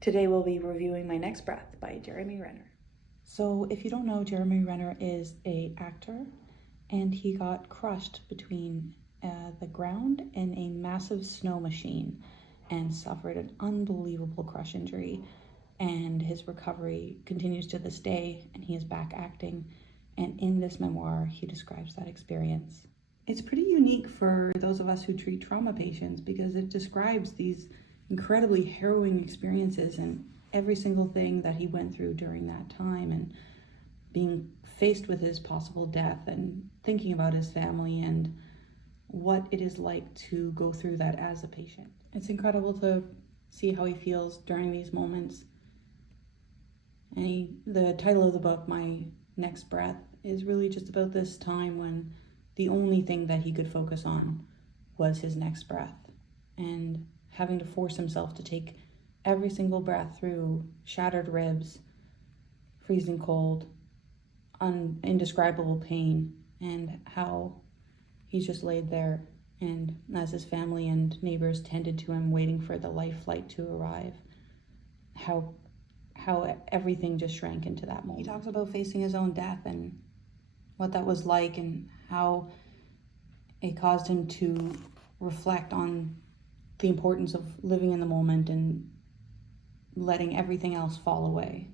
Today we'll be reviewing My Next Breath by Jeremy Renner. So if you don't know, Jeremy Renner is an actor, and he got crushed between the ground and a massive snow machine and suffered an unbelievable crush injury. And his recovery continues to this day, and he is back acting. And in this memoir, he describes that experience. It's pretty unique for those of us who treat trauma patients because it describes these incredibly harrowing experiences and every single thing that he went through during that time, and being faced with his possible death and thinking about his family and what it is like to go through that as a patient. It's incredible to see how he feels during these moments. And the title of the book, My Next Breath, is really just about this time when the only thing that he could focus on was his next breath, and having to force himself to take every single breath through shattered ribs, freezing cold, indescribable pain, and how he's just laid there, and as his family and neighbors tended to him, waiting for the life flight to arrive, how everything just shrank into that moment. He talks about facing his own death and what that was like, and how it caused him to reflect on the importance of living in the moment and letting everything else fall away,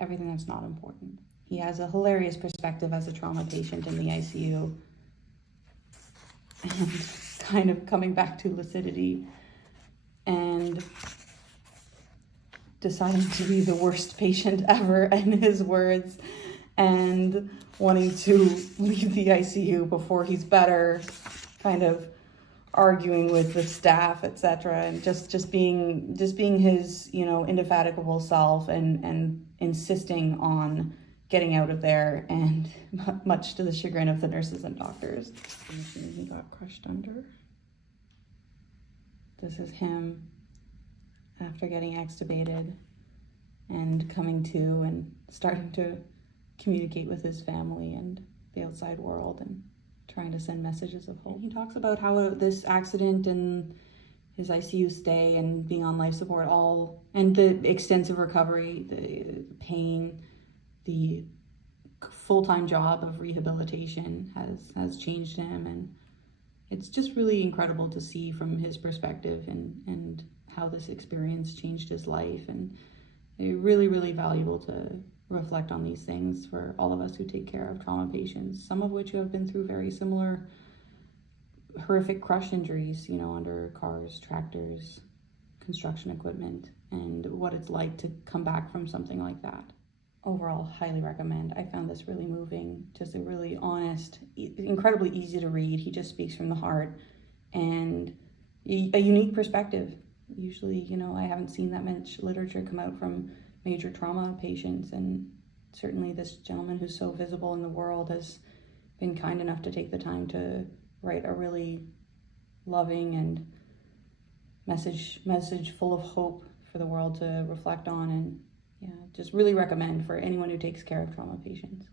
everything that's not important. He has a hilarious perspective as a trauma patient in the ICU, and kind of coming back to lucidity and deciding to be the worst patient ever, in his words, and wanting to leave the ICU before he's better, kind of arguing with the staff, etc., and just being his, indefatigable self, and insisting on getting out of there, and much to the chagrin of the nurses and doctors. He got crushed under. This is him after getting extubated and coming to and starting to communicate with his family and the outside world and trying to send messages of hope. And he talks about how this accident and his ICU stay and being on life support, and the extensive recovery, the pain, the full-time job of rehabilitation has changed him, and it's just really incredible to see from his perspective and how this experience changed his life, and really, really valuable to reflect on these things for all of us who take care of trauma patients, some of which have been through very similar horrific crush injuries, under cars, tractors, construction equipment, and what it's like to come back from something like that. Overall, highly recommend. I found this really moving, just a really honest, incredibly easy to read. He just speaks from the heart, and a unique perspective. Usually, I haven't seen that much literature come out from major trauma patients, and certainly this gentleman who's so visible in the world has been kind enough to take the time to write a really loving and message full of hope for the world to reflect on, and just really recommend for anyone who takes care of trauma patients.